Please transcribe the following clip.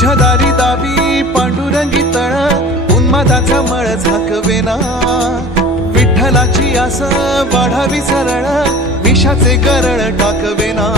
तुझ्या दारी दावी पांडुरंगी तळ उन्मादाचा मळ झाकवेना विठ्ठलाची आस वाढावी सरळ विषाचे गरळ टाकवेना